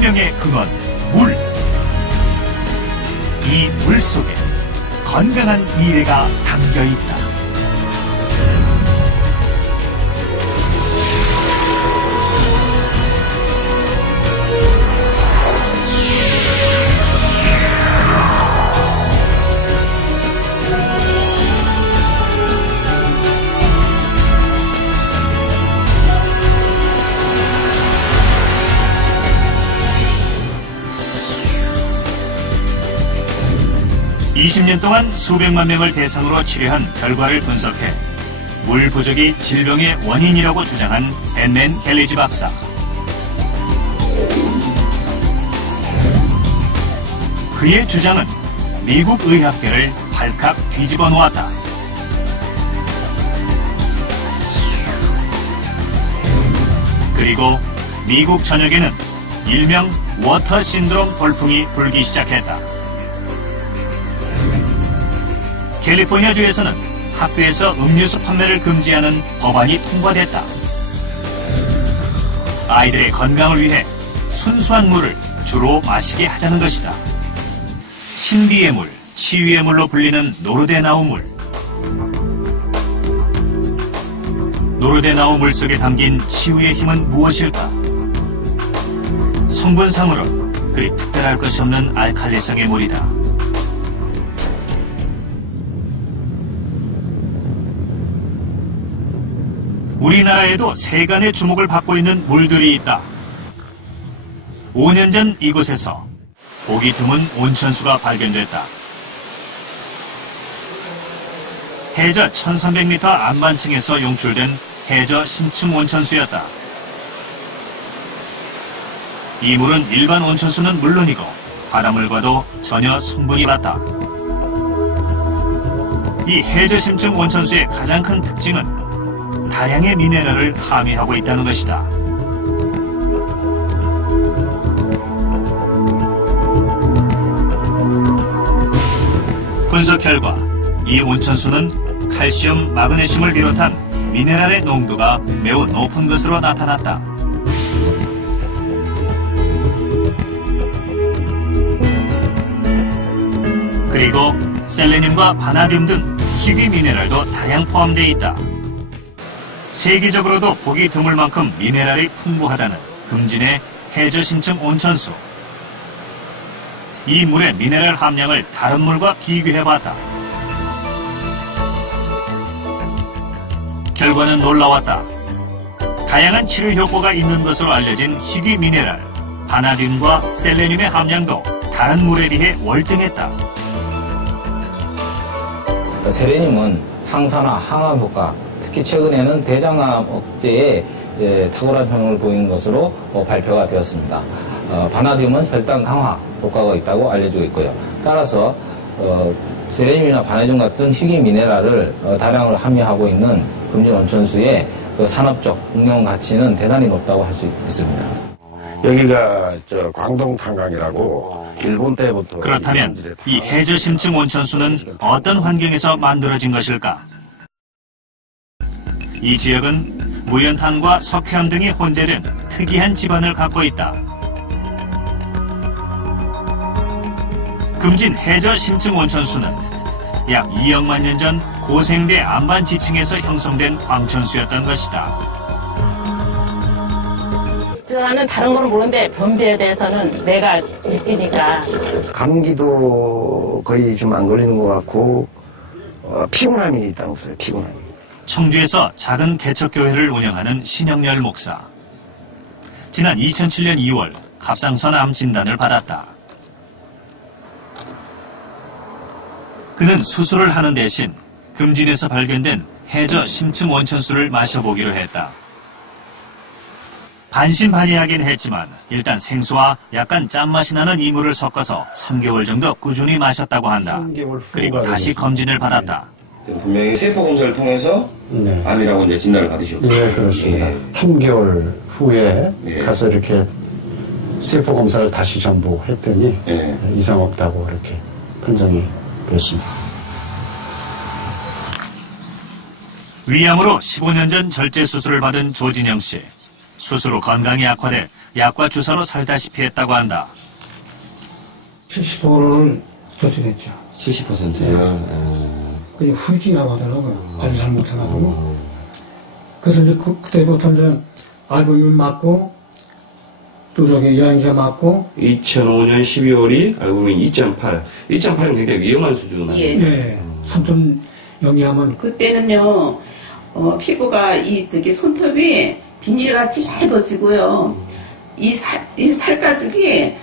생명의 근원, 물. 이 물 속에 건강한 미래가 담겨 있다. (20년) 동안 수백만 명을 대상으로 치료한 결과를 분석해 물 부족이 질병의 원인이라고 주장한 앤맨 갤리지 박사. 그의 주장은 미국 의학계를 발칵 뒤집어 놓았다. 그리고 미국 전역에는 일명 워터 신드롬 돌풍이 불기 시작했다. 캘리포니아주에서는 학교에서 음료수 판매를 금지하는 법안이 통과됐다. 아이들의 건강을 위해 순수한 물을 주로 마시게 하자는 것이다. 신비의 물, 치유의 물로 불리는 노르데나우 물. 노르데나우 물 속에 담긴 치유의 힘은 무엇일까? 성분상으로 그리 특별할 것이 없는 알칼리성의 물이다. 우리나라에도 세간의 주목을 받고 있는 물들이 있다. 5년 전 이곳에서 보기 드문 온천수가 발견됐다. 해저 1300m 안반층에서 용출된 해저 심층 온천수였다. 이 물은 일반 온천수는 물론이고 바닷물과도 전혀 성분이 같다. 이 해저 심층 온천수의 가장 큰 특징은 다량의 미네랄을 함유하고 있다는 것이다. 분석 결과 이 온천수는 칼슘, 마그네슘을 비롯한 미네랄의 농도가 매우 높은 것으로 나타났다. 그리고 셀레늄과 바나듐 등 희귀 미네랄도 다량 포함되어 있다. 세계적으로도 보기 드물 만큼 미네랄이 풍부하다는 금진의 해저 심층 온천수. 이 물의 미네랄 함량을 다른 물과 비교해봤다. 결과는 놀라웠다. 다양한 치료 효과가 있는 것으로 알려진 희귀 미네랄, 바나듐과 셀레늄의 함량도 다른 물에 비해 월등했다. 셀레늄은 항산화, 항암 효과, 특히 최근에는 대장암 억제에 탁월한 효능을 보이는 것으로 발표가 되었습니다. 바나듐은 혈당 강화 효과가 있다고 알려지고 있고요. 따라서 셀레늄이나 바나듐 같은 희귀 미네랄을 다량으로 함유하고 있는 금진 온천수의 산업적 응용 가치는 대단히 높다고 할 수 있습니다. 여기가 광동 탄광이라고 일본 때부터. 그렇다면 이 해저 심층 온천수는 어떤 환경에서 만들어진 것일까? 이 지역은 무연탄과 석회암 등이 혼재된 특이한 지반을 갖고 있다. 금진 해저 심층 온천수는 약 2억만 년 전 고생대 안반 지층에서 형성된 광천수였던 것이다. 나는 다른 건 모르는데 변비에 대해서는 내가 느끼니까. 감기도 거의 좀 안 걸리는 것 같고 피곤함이 일단 없어요. 피곤함이. 청주에서 작은 개척교회를 운영하는 신영열 목사. 지난 2007년 2월 갑상선 암 진단을 받았다. 그는 수술을 하는 대신 금진에서 발견된 해저 심층 온천수를 마셔보기로 했다. 반신반의하긴 했지만 일단 생수와 약간 짠맛이 나는 이 물을 섞어서 3개월 정도 꾸준히 마셨다고 한다. 그리고 다시 검진을 받았다. 분명히 세포 검사를 통해서 네. 암이라고 이제 진단을 받으셨고. 네, 그렇습니다. 예. 3개월 후에 예. 가서 이렇게 세포 검사를 다시 전부 했더니 예. 이상 없다고 이렇게 판정이 됐습니다. 위암으로 15년 전 절제 수술을 받은 조진영 씨. 수술 후 건강이 악화돼 약과 주사로 살다시피 했다고 한다. 70%를 조치했죠. 70%요? 그게 후유증이라고 하더라고요. 관리 잘못해가지고. 그래서 이제 그때부터 이제 알부민 맞고, 또 저기 여행자 맞고. 2005년 12월이 알부민 2.8. 2.8은 굉장히 위험한 수준 아니에요? 예. 3톤 영위하면. 그때는요, 피부가 저기 손톱이 비닐같이 얇아지고요. 이 살가죽이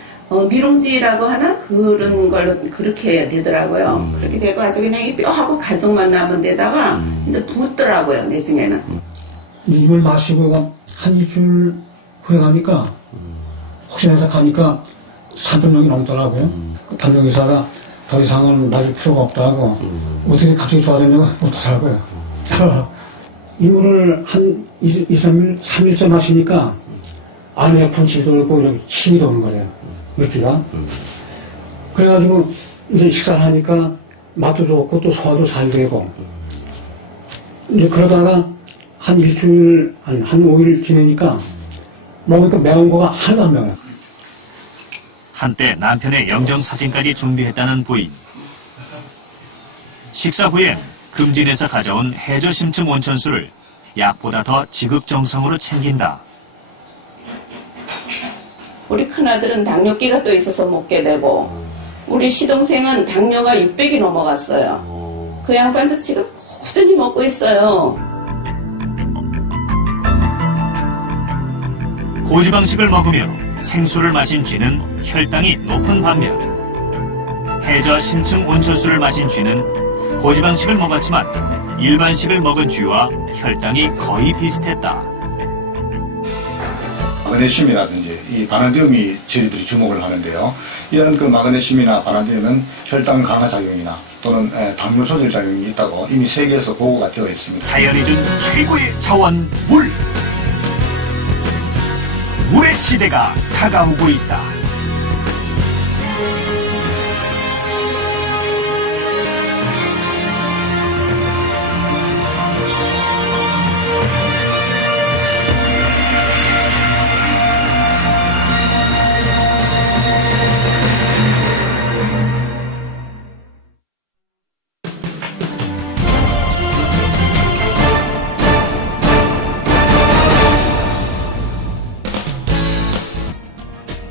미롱지라고 하나? 그런 걸로 그렇게 되더라고요. 그렇게 되고 아주 그냥 이 뼈하고 가죽만 남은 데다가 이제 붓더라고요, 나중에는. 이물 마시고 한 일주일 후에 가니까, 혹시나 해서 가니까 3톤령이 넘더라고요. 그 담력의사가 더 이상은 맞을 필요가 없다고, 어떻게 갑자기 좋아졌냐고 못하더라고요. 이물을 한 3일째 마시니까 안에 분칠이 돌고 여기 침이 도는 거예요. 물기가. 그래가지고 이제 식사를 하니까 맛도 좋고 또 소화도 잘 되고. 이제 그러다가 한 일주일, 한 5일 지내니까 먹으니까 매운 거가 하나도 안 매워요. 한때 남편의 영정사진까지 준비했다는 부인. 식사 후엔 금진에서 가져온 해저심층 온천수를 약보다 더 지극정성으로 챙긴다. 우리 큰아들은 당뇨기가 또 있어서 먹게 되고, 우리 시동생은 당뇨가 600이 넘어갔어요. 그 양반도 지금 꾸준히 먹고 있어요. 고지방식을 먹으며 생수를 마신 쥐는 혈당이 높은 반면, 해저 심층 온천수를 마신 쥐는 고지방식을 먹었지만 일반식을 먹은 쥐와 혈당이 거의 비슷했다. 마그네슘이라든지 이 바나디움이 저희들이 주목을 하는데요. 이런 그 마그네슘이나 바나디움은 혈당 강화 작용이나 또는 당뇨 조절 작용이 있다고 이미 세계에서 보고가 되어 있습니다. 자연이 준 최고의 자원, 물! 물의 시대가 다가오고 있다.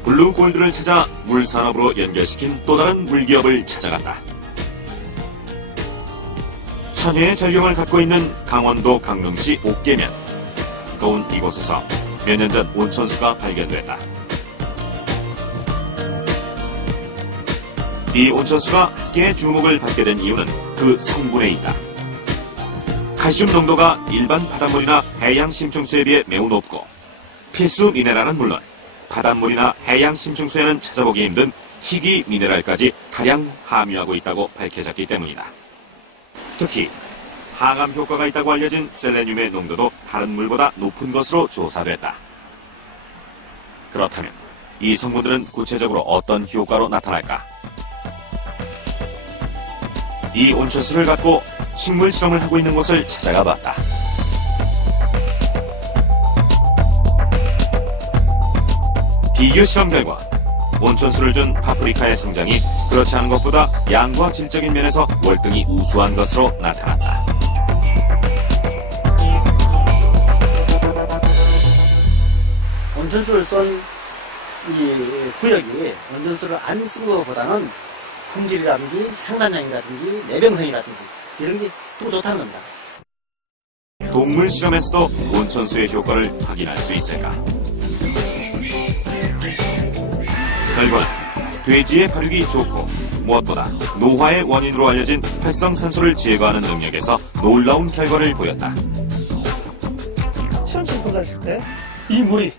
블루골드를 찾아 물산업으로 연결시킨 또 다른 물기업을 찾아간다. 천혜의 전력을 갖고 있는 강원도 강릉시 옥계면. 더운 이곳에서 몇 년 전 온천수가 발견됐다. 이 온천수가 꽤 주목을 받게 된 이유는 그 성분에 있다. 칼슘 농도가 일반 바닷물이나 해양 심층수에 비해 매우 높고, 필수 미네랄은 물론 바닷물이나 해양 심층수에는 찾아보기 힘든 희귀 미네랄까지 다량 함유하고 있다고 밝혀졌기 때문이다. 특히 항암 효과가 있다고 알려진 셀레늄의 농도도 다른 물보다 높은 것으로 조사됐다. 그렇다면 이 성분들은 구체적으로 어떤 효과로 나타날까? 이 온천수를 갖고 식물 실험을 하고 있는 곳을 찾아가 봤다. 비교 실험 결과 온천수를 준 파프리카의 성장이 그렇지 않은 것보다 양과 질적인 면에서 월등히 우수한 것으로 나타났다. 온천수를 쓴 이 구역이 온천수를 안 쓴 것보다는 품질이라든지 생산량이라든지 내병성이라든지 이런 게 더 좋다는 겁니다. 동물 실험에서도 온천수의 효과를 확인할 수 있을까? 결과는 돼지의 발육이 좋고 무엇보다 노화의 원인으로 알려진 활성산소를 제거하는 능력에서 놀라운 결과를 보였다. 실험실 조사했을 때 이 물이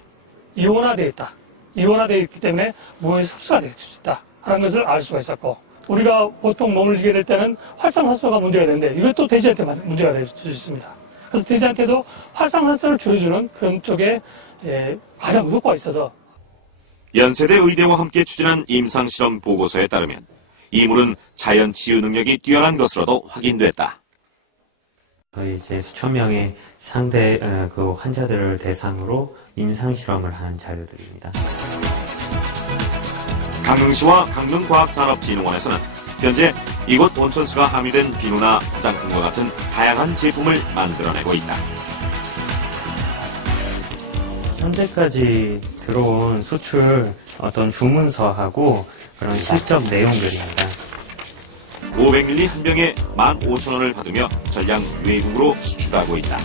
이온화되어 있다. 이온화되어 있기 때문에 몸에 흡수가 될 수 있다 하는 것을 알 수가 있었고, 우리가 보통 몸을 지게 될 때는 활성산소가 문제가 되는데 이것도 돼지한테 문제가 될 수 있습니다. 그래서 돼지한테도 활성산소를 줄여주는 그런 쪽에 가장 효과가 있어서 연세대 의대와 함께 추진한 임상실험 보고서에 따르면 이 물은 자연 치유 능력이 뛰어난 것으로도 확인됐다. 거의 이제 수천 명의 상대 그 환자들을 대상으로 임상 실험을 한 자료들입니다. 강릉시와 강릉과학산업진흥원에서는 현재 이곳 온천수가 함유된 비누나 화장품과 같은 다양한 제품을 만들어내고 있다. 현재까지 들어온 수출 어떤 주문서하고 그런 실적 내용들입니다. 500ml 한 병에 15,000원을 받으며 전량 외국으로 수출하고 있다.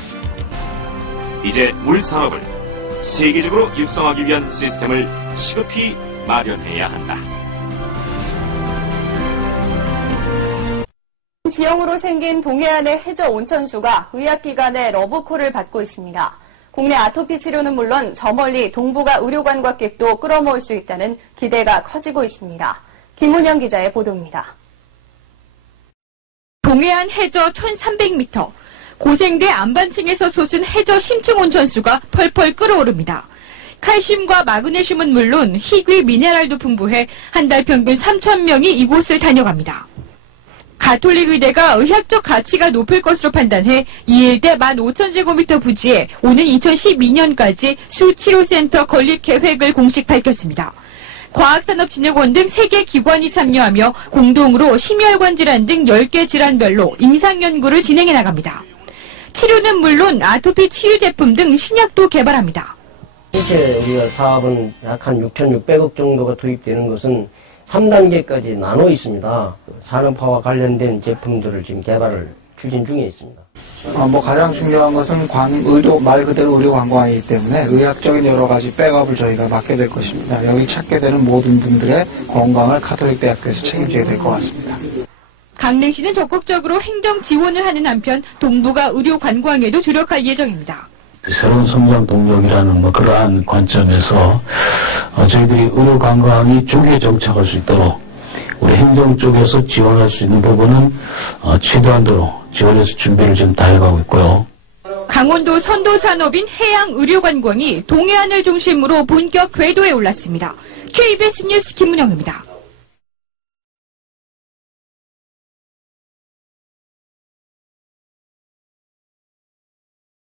이제 물 산업을 세계적으로 육성하기 위한 시스템을 시급히 마련해야 한다. 지형으로 생긴 동해안의 해저 온천수가 의학기관의 러브콜을 받고 있습니다. 국내 아토피 치료는 물론 저 멀리 동북아 의료 관광객도 끌어모을 수 있다는 기대가 커지고 있습니다. 김은영 기자의 보도입니다. 동해안 해저 1300m, 고생대 안반층에서 솟은 해저 심층 온천수가 펄펄 끓어오릅니다. 칼슘과 마그네슘은 물론 희귀 미네랄도 풍부해 한 달 평균 3,000명이 이곳을 다녀갑니다. 가톨릭 의대가 의학적 가치가 높을 것으로 판단해 이 일대 15,000제곱미터 부지에 오는 2012년까지 수치료센터 건립 계획을 공식 밝혔습니다. 과학산업진흥원 등 3개 기관이 참여하며 공동으로 심혈관 질환 등 10개 질환별로 임상연구를 진행해 나갑니다. 치료는 물론 아토피 치유 제품 등 신약도 개발합니다. 실제 우리가 사업은 약 한 6,600억 정도가 투입되는 것은 3단계까지 나눠 있습니다. 산업화와 관련된 제품들을 지금 개발을 추진 중에 있습니다. 가장 중요한 것은 의료, 말 그대로 의료 관광이기 때문에 의학적인 여러 가지 백업을 저희가 맡게 될 것입니다. 여기 찾게 되는 모든 분들의 건강을 가톨릭대학교에서 책임지게 될 것 같습니다. 강릉시는 적극적으로 행정 지원을 하는 한편 동북아 의료 관광에도 주력할 예정입니다. 새로운 성장 동력이라는 그러한 관점에서 저희들이 의료 관광이 조기에 정착할 수 있도록 우리 행정 쪽에서 지원할 수 있는 부분은 최대한도로 지원해서 준비를 지금 다 해가고 있고요. 강원도 선도 산업인 해양 의료 관광이 동해안을 중심으로 본격 궤도에 올랐습니다. KBS 뉴스 김문영입니다.